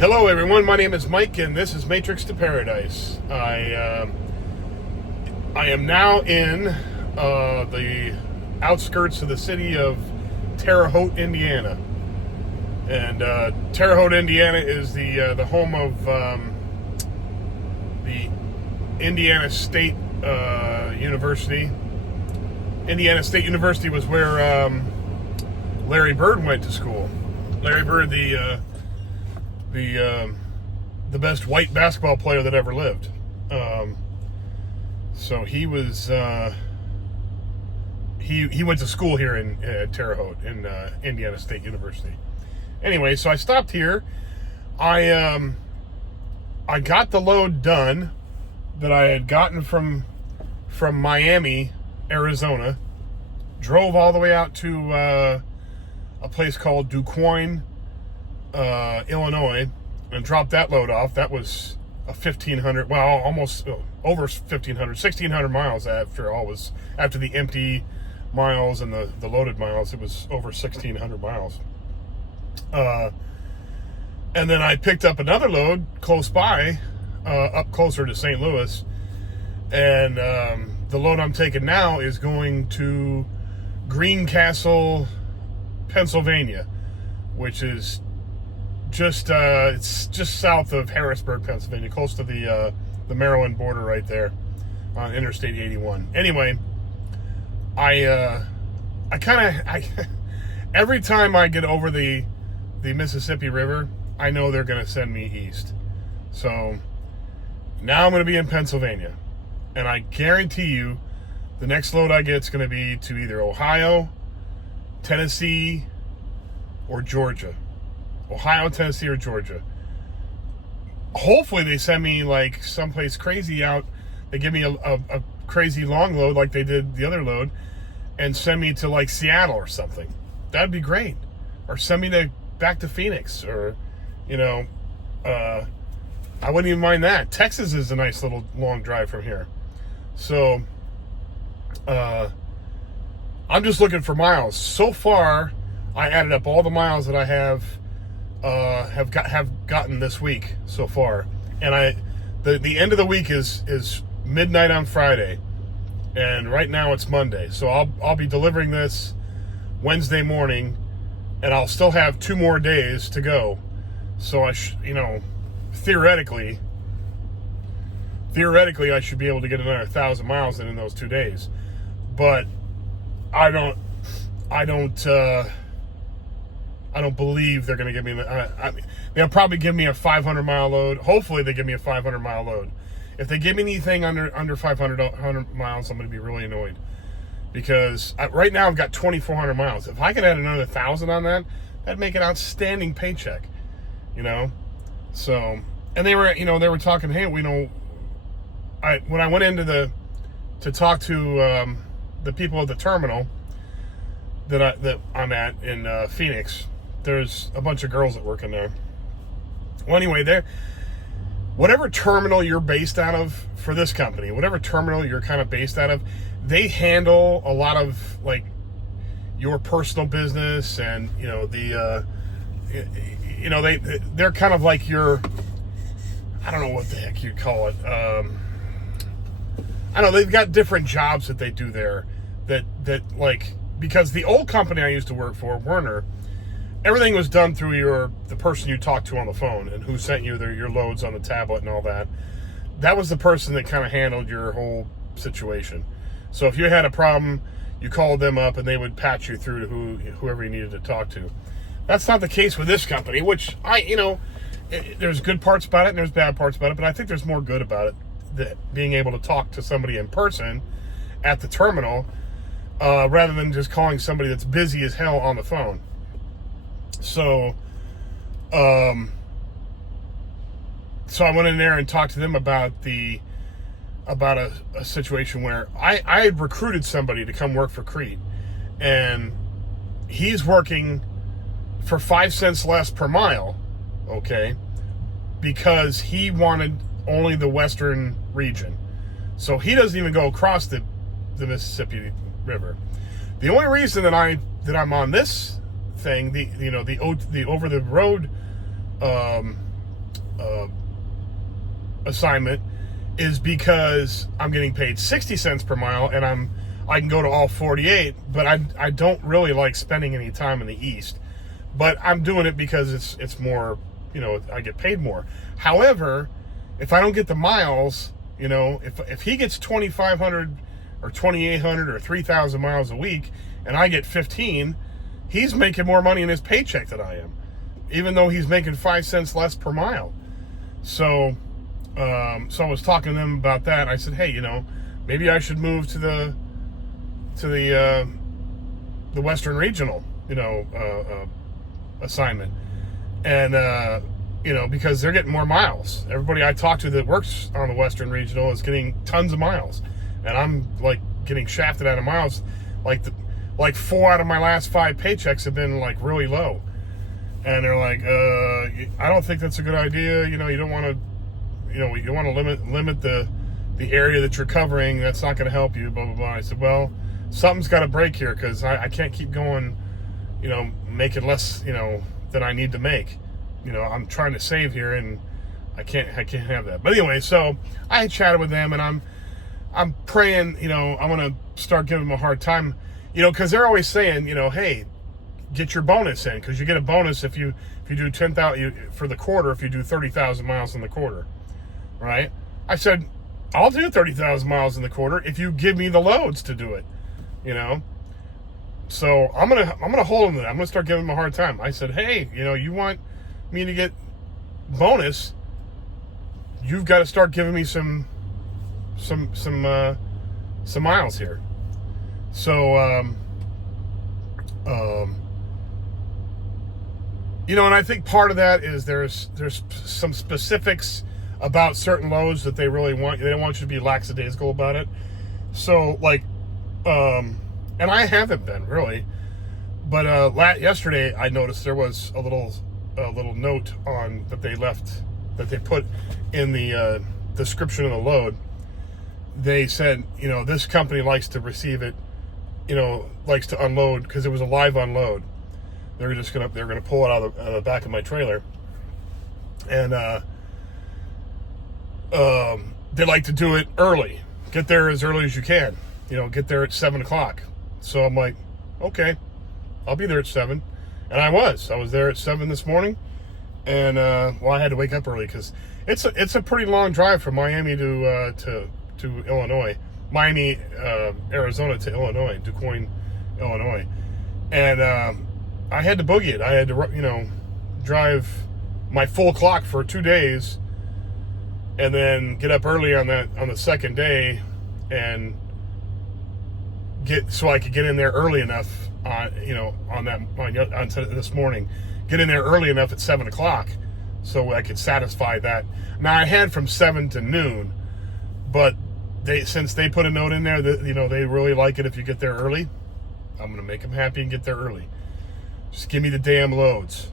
Hello everyone, my name is Mike and this is Matrix to Paradise. I am now in the outskirts of the city of Terre Haute, Indiana. And Terre Haute, Indiana is the home of the Indiana State University. Indiana State University was where Larry Bird went to school. Larry Bird, the best white basketball player that ever lived. So he was he went to school here in Terre Haute in Indiana State University. Anyway, so I stopped here. I got the load done that I had gotten from Miami, Arizona. Drove all the way out to a place called DuQuoin, Illinois, and dropped that load off. That was a 1,500, well, almost over 1,500, 1,600 miles after the empty miles and the loaded miles. It was over 1,600 miles. And then I picked up another load close by, up closer to St. Louis. And the load I'm taking now is going to Greencastle, Pennsylvania, which is it's just south of Harrisburg, Pennsylvania, close to the Maryland border right there on Interstate 81. Anyway, I every time I get over the Mississippi River, I know they're going to send me east. So now I'm going to be in Pennsylvania, and I guarantee you the next load I get is going to be to either Ohio, Tennessee, or Georgia. Ohio, Tennessee, or Georgia. Hopefully they send me like someplace crazy out. They give me a crazy long load like they did the other load and send me to like Seattle or something. That'd be great. Or send me back to Phoenix, or I wouldn't even mind that. Texas is a nice little long drive from here. So I'm just looking for miles. So far, I added up all the miles that I have gotten this week so far, and the end of the week is midnight on Friday, and right now it's Monday. So I'll be delivering this Wednesday morning, and I'll still have 2 more days to go. So theoretically I should be able to get another 1,000 miles in those 2 days, but I don't believe they're going to give me. They'll probably give me a 500-mile load. Hopefully, they give me a 500-mile load. If they give me anything under 500 miles, I'm going to be really annoyed, because right now I've got 2,400 miles. If I could add another 1,000 on that, that'd make an outstanding paycheck. So, and they were talking. Hey, when I went into to talk to the people at the terminal that I'm at in Phoenix. There's a bunch of girls that work in there. Well, anyway, whatever terminal you're based out of for this company, whatever terminal you're kind of based out of, they handle a lot of like your personal business, and they're kind of like your, I don't know what the heck you'd call it. I know they've got different jobs that they do there that like, because the old company I used to work for, Werner, everything was done through the person you talked to on the phone and who sent you your loads on the tablet and all that. That was the person that kind of handled your whole situation. So if you had a problem, you called them up and they would patch you through to whoever you needed to talk to. That's not the case with this company, which there's good parts about it and there's bad parts about it, but I think there's more good about it, that being able to talk to somebody in person at the terminal, rather than just calling somebody that's busy as hell on the phone. So I went in there and talked to them about a situation where I had recruited somebody to come work for Crete, and he's working for 5 cents less per mile, okay, because he wanted only the western region. So he doesn't even go across the Mississippi River. The only reason that I'm on this thing, the over the road assignment is because I'm getting paid 60 cents per mile, and I can go to all 48, but I don't really like spending any time in the east. But I'm doing it because it's more, I get paid more. However, if I don't get the miles, if he gets 2,500 or 2,800 or 3,000 miles a week, and I get 15, he's making more money in his paycheck than I am, even though he's making 5 cents less per mile. So I was talking to them about that. I said, hey, maybe I should move to the Western Regional, assignment, and because they're getting more miles. Everybody I talk to that works on the Western Regional is getting tons of miles, and I'm like getting shafted out of miles. Like 4 out of my last 5 paychecks have been like really low, and they're like, I don't think that's a good idea. You don't want to. You want to limit the area that you're covering. That's not going to help you, blah, blah, blah. I said, well, something's got to break here, because I can't keep going, making less, than I need to make. I'm trying to save here, and I can't have that. But anyway, so I chatted with them, and I'm praying, I'm going to start giving them a hard time, because they're always saying, hey, get your bonus in, because you get a bonus if you do 10,000 for the quarter, if you do 30,000 miles in the quarter. Right? I said, I'll do 30,000 miles in the quarter if you give me the loads to do it, So I'm gonna hold them to that. I'm gonna start giving them a hard time. I said, hey, you want me to get bonus? You've got to start giving me some miles here. So and I think part of that is there's some specifics about certain loads that they really want. They don't want you to be lackadaisical about it. So and I haven't been really, but yesterday I noticed there was a little note on that they put in the description of the load. They said, this company likes to receive it, likes to unload, because it was a live unload. They're gonna pull it out of the back of my trailer, and they like to do it early. Get there as early as you can. Get there at 7:00. So I'm like, okay, I'll be there at 7. And I was there at 7 this morning. And I had to wake up early because it's a pretty long drive from Miami to Illinois, Miami, Arizona to Illinois, DuQuoin, Illinois, and I had to boogie it. I had to drive my full clock for 2 days, and then get up early on the second day, and so I could get in there early enough on this morning. Get in there early enough at 7:00 so I could satisfy that. Now I had from 7 to noon, but since they put a note in there that they really like it if you get there early, I'm gonna make them happy and get there early. Just give me the damn loads.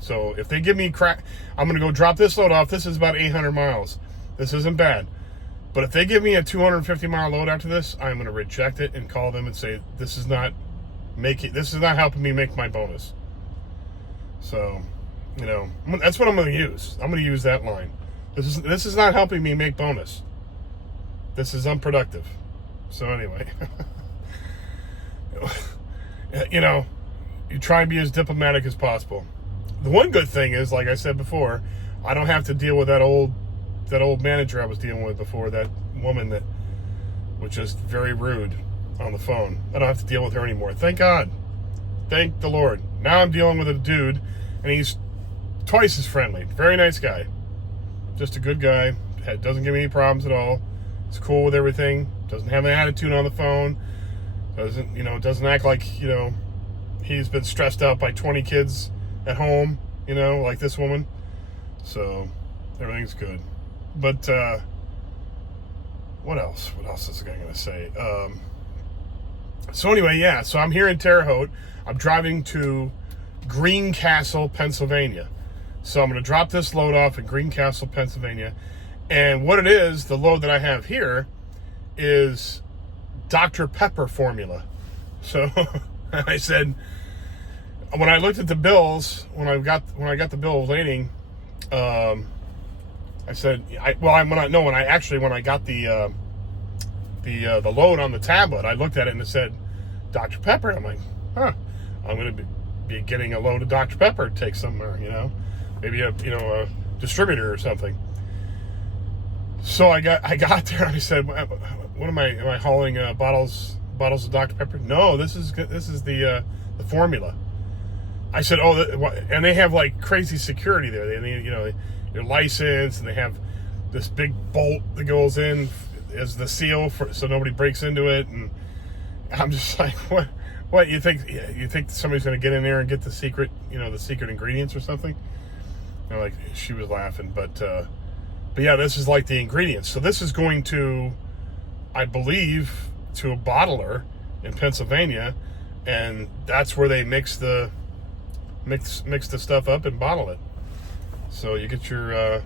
So if they give me crap, I'm gonna go drop this load off. This is about 800 miles. This isn't bad. But if they give me a 250 mile load after this, I'm gonna reject it and call them and say this is not helping me make my bonus. So, that's what I'm going to use. I'm going to use that line. This is not helping me make bonus. This is unproductive. So anyway, you try and be as diplomatic as possible. The one good thing is, like I said before, I don't have to deal with that old manager I was dealing with before, that woman that was just very rude on the phone. I don't have to deal with her anymore. Thank God. Thank the Lord. Now I'm dealing with a dude, and he's twice as friendly. Very nice guy. Just a good guy. Doesn't give me any problems at all. He's cool with everything. Doesn't have an attitude on the phone. Doesn't act like, he's been stressed out by 20 kids at home, like this woman. So everything's good. But what else? What else is the guy going to say? So anyway, yeah. So I'm here in Terre Haute. I'm driving to Greencastle, Pennsylvania. So I'm going to drop this load off in Greencastle, Pennsylvania. And what it is, the load that I have here is Dr. Pepper formula. So I said, when I looked at the bills, when I got the bill of lading, I said, when I got the load on the tablet, I looked at it and it said Dr. Pepper. I'm like, huh, I'm going to be getting a load of Dr. Pepper to take somewhere, maybe a distributor or something. So I got there and I said, what am I hauling bottles of Dr. Pepper? No, this is the formula. I said, and they have like crazy security there. They need, your license, and they have this big bolt that goes in as the seal so nobody breaks into it. And I'm just like, what you think somebody's going to get in there and get the secret, the secret ingredients or something? And like, she was laughing, but yeah, this is like the ingredients. So this is going to, I believe, to a bottler in Pennsylvania, and that's where they mix the stuff up and bottle it. So you get your,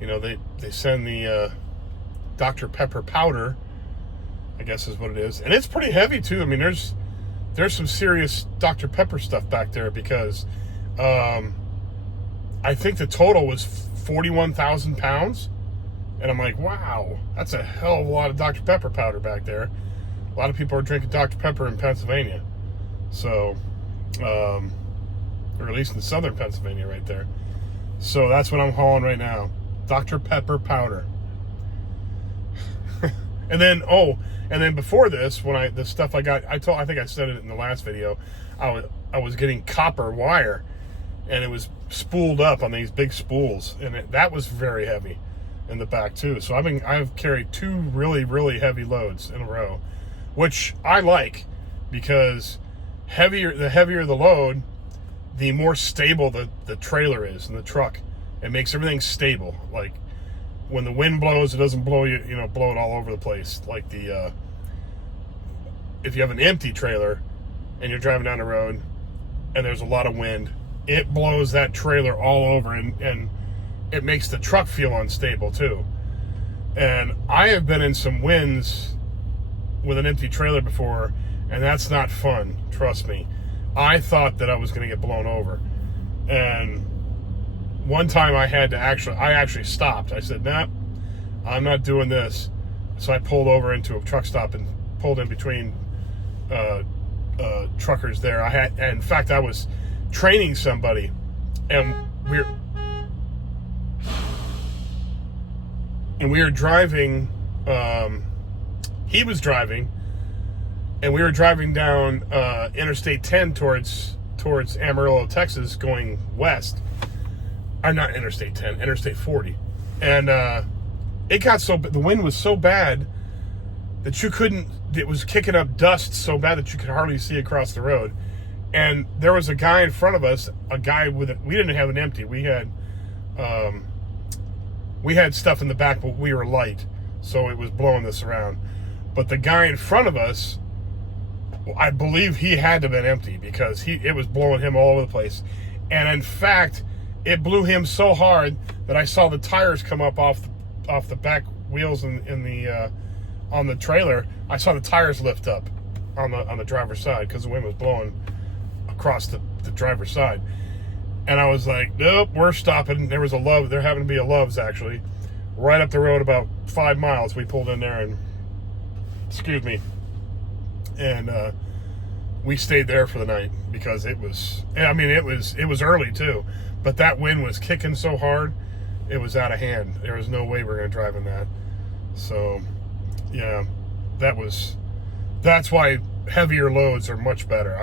they send the Dr. Pepper powder, I guess is what it is, and it's pretty heavy too. I mean, there's some serious Dr. Pepper stuff back there because I think the total was 41,000 pounds, and I'm like, wow, that's a hell of a lot of Dr. Pepper powder back there. A lot of people are drinking Dr. Pepper in Pennsylvania, so or at least in southern Pennsylvania right there. So that's what I'm hauling right now, Dr. Pepper powder. and then before this, when the stuff I got, I think I said it in the last video, I was getting copper wire, and it was spooled up on these big spools, and that was very heavy in the back too. So I've carried 2 really, really heavy loads in a row, which I like, because the heavier the load, the more stable the trailer is and the truck. It makes everything stable. Like when the wind blows, it doesn't blow blow it all over the place. Like if you have an empty trailer and you're driving down the road and there's a lot of wind, it blows that trailer all over, and it makes the truck feel unstable too. And I have been in some winds with an empty trailer before, and that's not fun, trust me. I thought that I was going to get blown over. And one time I actually stopped. I said, nah, I'm not doing this. So I pulled over into a truck stop and pulled in between truckers there. And in fact, I was training somebody, and we were driving, he was driving, and we were driving down Interstate 10 towards Amarillo, Texas, going west. Or not Interstate 10, Interstate 40. And it got the wind was so bad that it was kicking up dust so bad that you could hardly see across the road. And there was a guy in front of us, we didn't have an empty. We had stuff in the back, but we were light, so it was blowing us around. But the guy in front of us, I believe he had to have been empty, because it was blowing him all over the place. And in fact, it blew him so hard that I saw the tires come up off the back wheels on the trailer. I saw the tires lift up on the driver's side because the wind was blowing across the driver's side. And I was like, nope, we're stopping. There happened to be a Love's actually right up the road about 5 miles. We pulled in there and we stayed there for the night because it was early too, but that wind was kicking so hard, it was out of hand. There was no way we were going to drive in that. So yeah, that's why heavier loads are much better.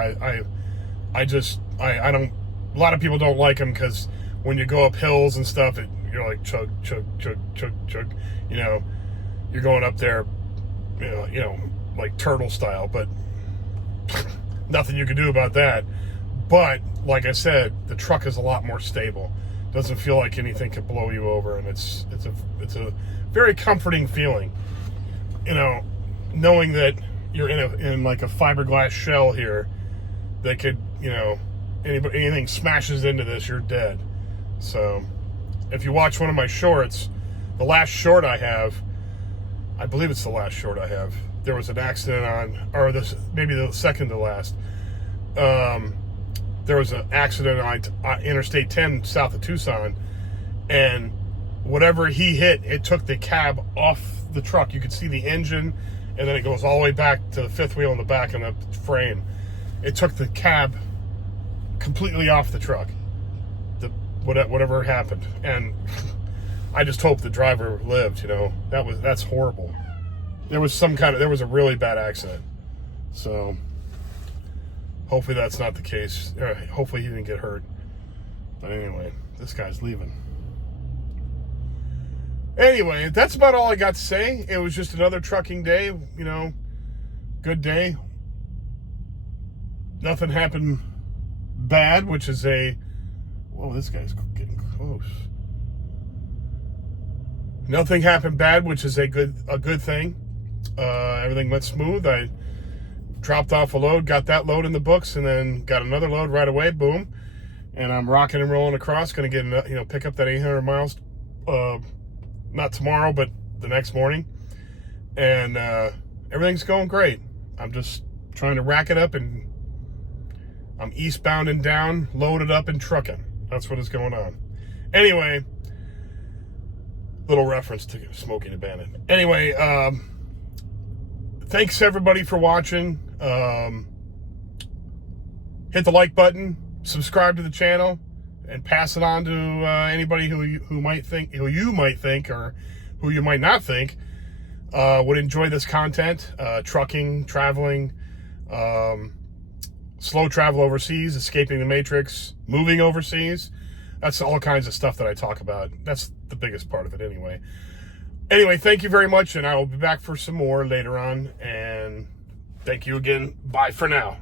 I don't, a lot of people don't like them because when you go up hills and stuff, you're like chug, chug, chug, chug, chug, you're going up there, like turtle style, but nothing you can do about that. But like I said, the truck is a lot more stable. Doesn't feel like anything could blow you over, and it's a very comforting feeling, knowing that you're in like a fiberglass shell here that could, anything smashes into this, you're dead. So if you watch one of my shorts, the last short I have, I believe it's the last short I have, there was an accident on, or this maybe the second to last. There was an accident on Interstate 10 south of Tucson, and whatever he hit, it took the cab off the truck. You could see the engine, and then it goes all the way back to the fifth wheel in the back of the frame. It took the cab completely off the truck. Whatever happened, and I just hope the driver lived. You know, that's horrible. There was a really bad accident, so hopefully that's not the case. Hopefully he didn't get hurt. But anyway, this guy's leaving. Anyway, that's about all I got to say. It was just another trucking day, you know, good day. Nothing happened bad, which is whoa, this guy's getting close. Nothing happened bad, which is a good thing. Everything went smooth. I dropped off a load, got that load in the books, and then got another load right away, boom. And I'm rocking and rolling across, gonna get, pick up that 800 miles, not tomorrow, but the next morning. And everything's going great. I'm just trying to rack it up, and I'm eastbound and down, loaded up and trucking. That's what is going on. Anyway, little reference to Smokey the Bandit. Anyway, thanks everybody for watching. Hit the like button, subscribe to the channel, and pass it on to anybody who you might think, or who you might not think would enjoy this content. Trucking, traveling, slow travel overseas, escaping the matrix, moving overseas. That's all kinds of stuff that I talk about. That's the biggest part of it anyway. Anyway, thank you very much, and I will be back for some more later on. And thank you again. Bye for now.